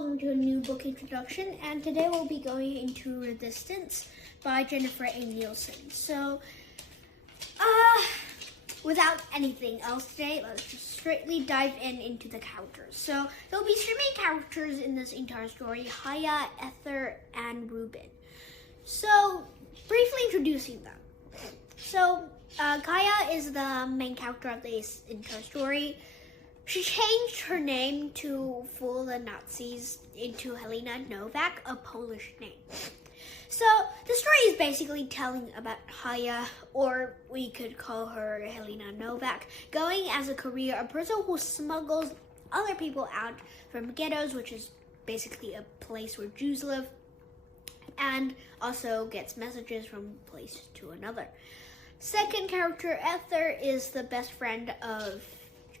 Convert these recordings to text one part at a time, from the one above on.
welcome to a new book introduction, and today we'll be going into Resistance by Jennifer A. Nielsen. So, without anything else today, let's just straightly dive into the characters. So, there'll be 3 main characters in this entire story: Haya, Ether, and Ruben. So, briefly introducing them. So, Kaya is the main character of this entire story. She changed her name to fool the Nazis into Helena Novak, a Polish name. So the story is basically telling about Haya, or we could call her Helena Novak, going as a career, a person who smuggles other people out from ghettos, which is basically a place where Jews live, and also gets messages from one place to another. Second character, Ether, is the best friend of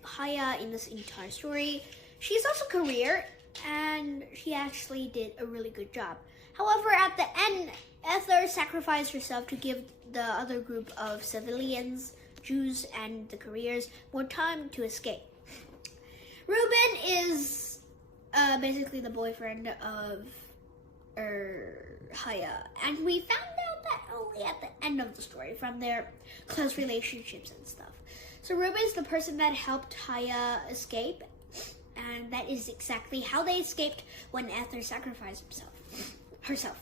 Haya in this entire story. She's also a career, and she actually did a really good job. However, at the end, Ether sacrificed herself to give the other group of civilians, Jews, and the careers more time to escape. Ruben is basically the boyfriend of Haya, and we found out that only at the end of the story from their close relationships and stuff. So Ruben is the person that helped Haya escape, and that is exactly how they escaped when Ether sacrificed herself.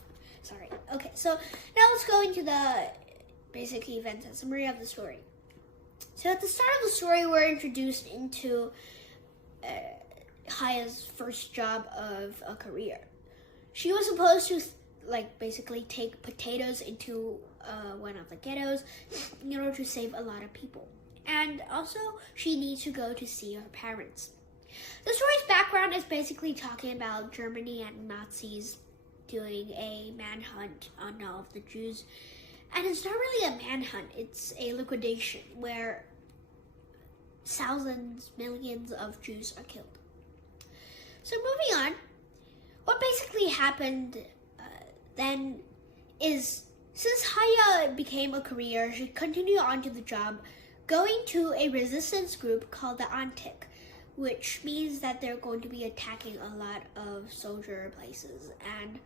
Okay, so now let's go into the basic events and summary of the story. So at the start of the story, we're introduced into Haya's first job of a career. She was supposed to basically take potatoes into one of the ghettos in order to save a lot of people. And also, she needs to go to see her parents. The story's background is basically talking about Germany and Nazis doing a manhunt on all of the Jews. And it's not really a manhunt, it's a liquidation where thousands, millions of Jews are killed. So moving on, what basically happened then is, since Haya became a career, she continued on to the job, going to a resistance group called the Antik, which means that they're going to be attacking a lot of soldier places and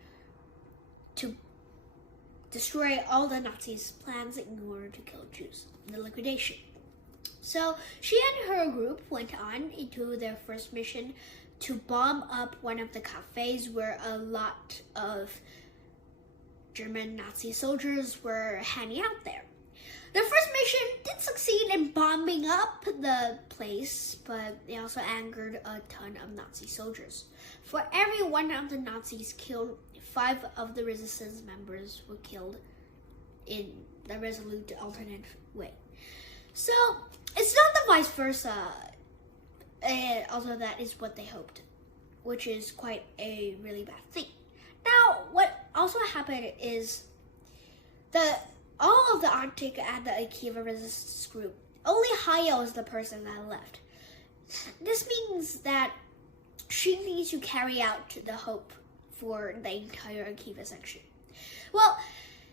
to destroy all the Nazis' plans in order to kill Jews in the liquidation. So she and her group went on into their first mission to bomb up one of the cafes where a lot of German Nazi soldiers were hanging out there. Their first mission did succeed in bombing up the place, but they also angered a ton of Nazi soldiers. For every one of the Nazis killed, 5 of the resistance members were killed in the resolute alternate way. So it's not the vice versa, although that is what they hoped, which is quite a really bad thing. Now, what also happened is all of the Arctic and the Akiva resistance group, only Haya was the person that left. This means that she needs to carry out the hope for the entire Akiva section. Well,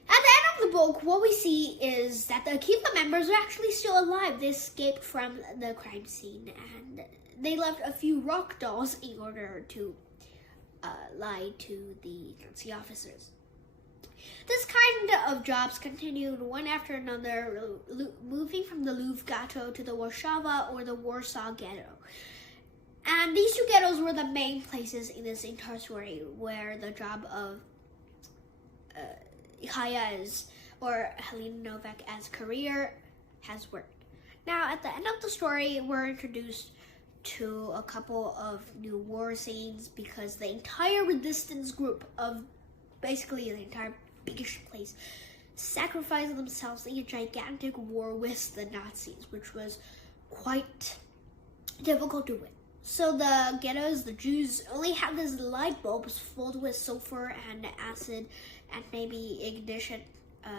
at the end of the book, what we see is that the Akiva members are actually still alive. They escaped from the crime scene, and they left a few rock dolls in order to lie to the Nazi officers. This kind of jobs continued one after another, moving from the Lwów ghetto to the Warszawa or the Warsaw ghetto. And these 2 ghettos were the main places in this entire story where the job of Haya's or Helena Novak as career has worked. Now, at the end of the story, we're introduced to a couple of new war scenes because the entire resistance group of basically the entire biggest place sacrificed themselves in a gigantic war with the Nazis, which was quite difficult to win. So the ghettos, the Jews, only had these light bulbs filled with sulfur and acid and maybe ignition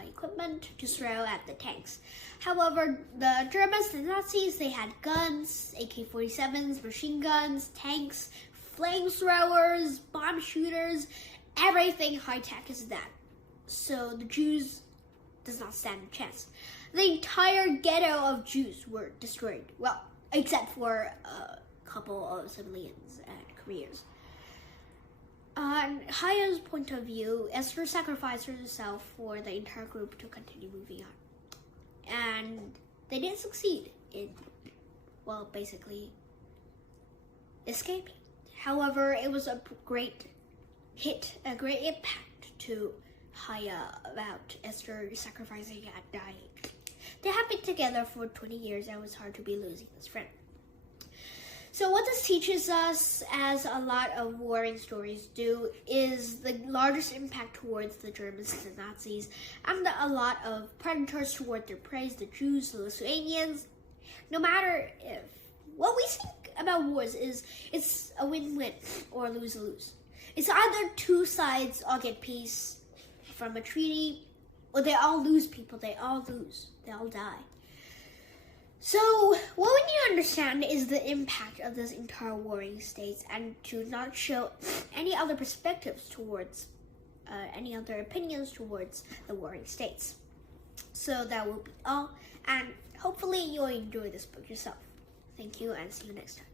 equipment to throw at the tanks. However, the Germans, the Nazis, they had guns, AK-47s, machine guns, tanks, flamethrowers, bomb shooters, everything high-tech is that. So the Jews does not stand a chance. The entire ghetto of Jews were destroyed. Well, except for a couple of civilians and careers. On Haya's point of view, Esther sacrificed herself for the entire group to continue moving on. And they didn't succeed in, well, basically escaping. However, it was a great hit, a great impact to Haya about Esther sacrificing and dying. They have been together for 20 years and it was hard to be losing this friend. So what this teaches us, as a lot of warring stories do, is the largest impact towards the Germans and the Nazis, and a lot of predators toward their prey, the Jews, the Lithuanians. No matter if, what we think about wars is it's a win-win or lose-lose. It's either two sides all get peace from a treaty, or they all lose people, they all lose, they all die. So, what we need to understand is the impact of this entire warring states, and to not show any other perspectives towards, any other opinions towards the warring states. So that will be all, and hopefully you'll enjoy this book yourself. Thank you, and see you next time.